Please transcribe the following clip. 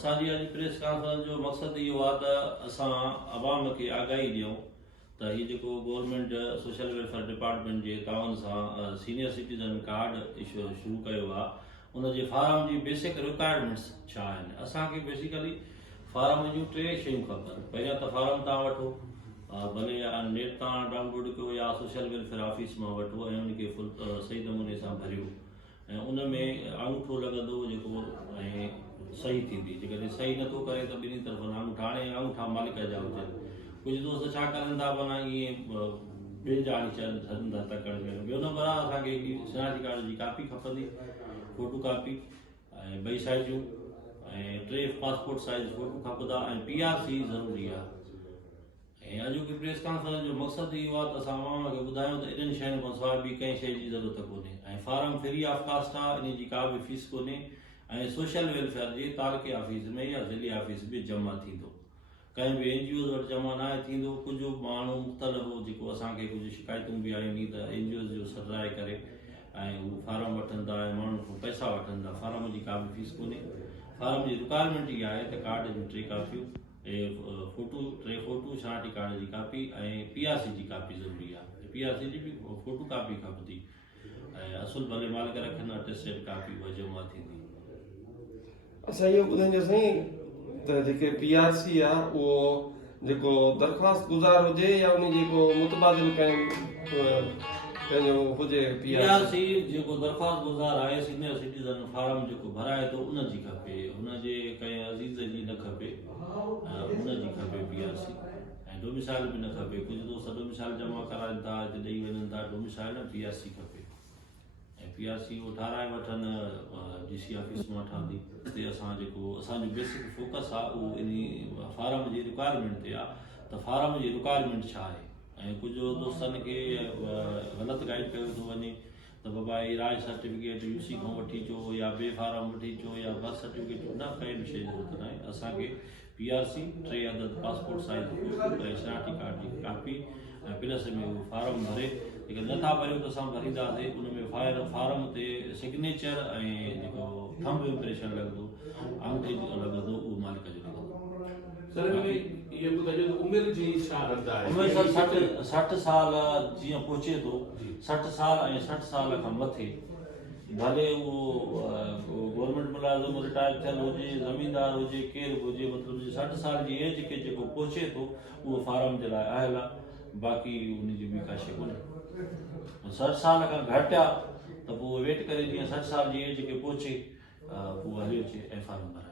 असांजी अॼु press conference जो मक़सदु इहो आहे त असां अवाम खे आगाही ॾियूं त हीउ जेको गवर्नमेंट सोशल वेलफेयर डिपार्टमेंट जे तावन सां सीनियर सिटीज़न कार्ड इशू शुरू कयो आहे उनजे फार्म जी बेसिक रिक्वायरमेंट्स छा आहिनि। असांखे बेसिकली फार्म जूं 3 शयूं खपनि। पहिरियां त फार्म तव्हां वठो, भले नेट तां डाउनलोड कयो या सोशल वेलफेयर ऑफिस मां वठो ऐं उनखे फुल सही नमूने सां भरियो ऐं उन में अंगूठो लॻंदो जेको ऐं सही थींदी। जेकॾहिं सही नथो करे त ॿिन्ही तरफ़नि अंगूठा, हाणे अंगूठा मालिक जा हुजनि। कुझु दोस्त छा करनि था माना ईअं ॿियनि जा आणी छॾनि था तकड़ में। ॿियो नंबर आहे असांखे हिकिड़ी शनाख़ती कार्ड जी कापी खपंदी, फोटो कापी ऐं 2 साइज़ूं ऐं 3 पासपोर्ट साइज़ फोटो खपंदा ऐं PRC ज़रूरी आहे। ऐं अॼोकी प्रेस कॉन्फ्रेंस जो मक़सदु इहो आहे त असां अवाम खे ॿुधायूं त एॾनि शयुनि खां सवाइ ॿी कंहिं शइ जी ज़रूरत कोन्हे ऐं फार्म फ्री ऑफ कास्ट आहे, इन जी का बि फीस कोन्हे ऐं सोशल वेलफेयर जे तालुके ऑफिस में या ज़िले ऑफिस में जमा थींदो। कंहिं बि NGOs वटि जमा न आहे थींदो। कुझु माण्हू मुख़्तलिफ़ जेको असांखे कुझु शिकायतूं बि आयूं त NGOs जो सराए करे ऐं उहो फार्म वठनि था ऐं माण्हुनि खां पैसा वठनि था। फार्म जी का बि फीस कोन्हे। फार्म जी रिक्वायरमेंट इहा आहे त कार्ड जूं 3 कापियूं, फोटो 3 फोटो, शनाख़ती कार्ड जी कापी ऐं PRC जी कापी ज़रूरी आहे। PRC जी बि फोटो कापी खपंदी ऐं असुल भले मालिक रखनि अटेस्टेड कापी उहा जमा थींदी। अच्छा, इहो ॿुधाइजो साईं त जेके PRC आहे उहो जेको दरख़्वास्त गुज़ार हुजे या उन जेको मुतबादिल पंहिंजो हुजे। PRC जेको दरख़्वास्त गुज़ार आहे सीनियर सिटीज़न फार्म जेको भराए थो उनजी खपे, हुनजे कंहिं अज़ीज़ जी न खपे, उनजी खपे PRC ऐं डोमिसाइल बि न खपे। कुझु दोस्त डोमिसाइल जमा कराइनि था, हिते ॾेई वञनि था, डोमिसाइल न PRC खपे ऐं PRC उहो ठाराए वठनि DC ऑफिस मां ठहंदी। हिते असां जेको असांजो बेसिक फोकस आहे उहो इन फार्म जी रिक्वायरमेंट ते आहे त फार्म जी रिक्वायरमेंट छा आहे। ऐं कुझु दोस्तनि खे ग़लति गाइड कयो थो वञे त बाबा ही राज सर्टिफिकेट UC खां वठी अचो या ॿिए फार्म वठी अचो या बर्थ सर्टिफिकेट, न कंहिं बि शइ जी ज़रूरत न आहे। असांखे PRC 3 अदद पासपोर्ट साइज़ फोटो ऐं शनाख़ती कार्ड जी कापी ऐं प्लस में उहो फार्म भरे, जेके नथा भरियो त असां भरींदासीं। उन में फार्म ते सिग्नेचर ऐं जेको थंब इम्प्रेशन लॻंदो, अंगूठे जो लॻंदो, उहो मालिक जो लॻंदो। उमिरि जी छा हद आहे? उमिरि 60 साल जीअं पहुचे थो, 60 साल ऐं 60 साल खां मथे, भले उहो गवर्नमेंट मुलाज़िम रिटायर थियल हुजे, ज़मीनदार हुजे, केरु बि हुजे, मतिलबु 60 साल जी एज खे जेको पहुचे थो उहो फार्म जे लाइ आयल आहे। बाक़ी उनजी ॿी का शइ कोन्हे। 60 साल खां घटि आहे त पोइ वेट करे जीअं 60 साल जी एज खे पहुचे पोइ हलियो अचे ऐं फार्म भराए।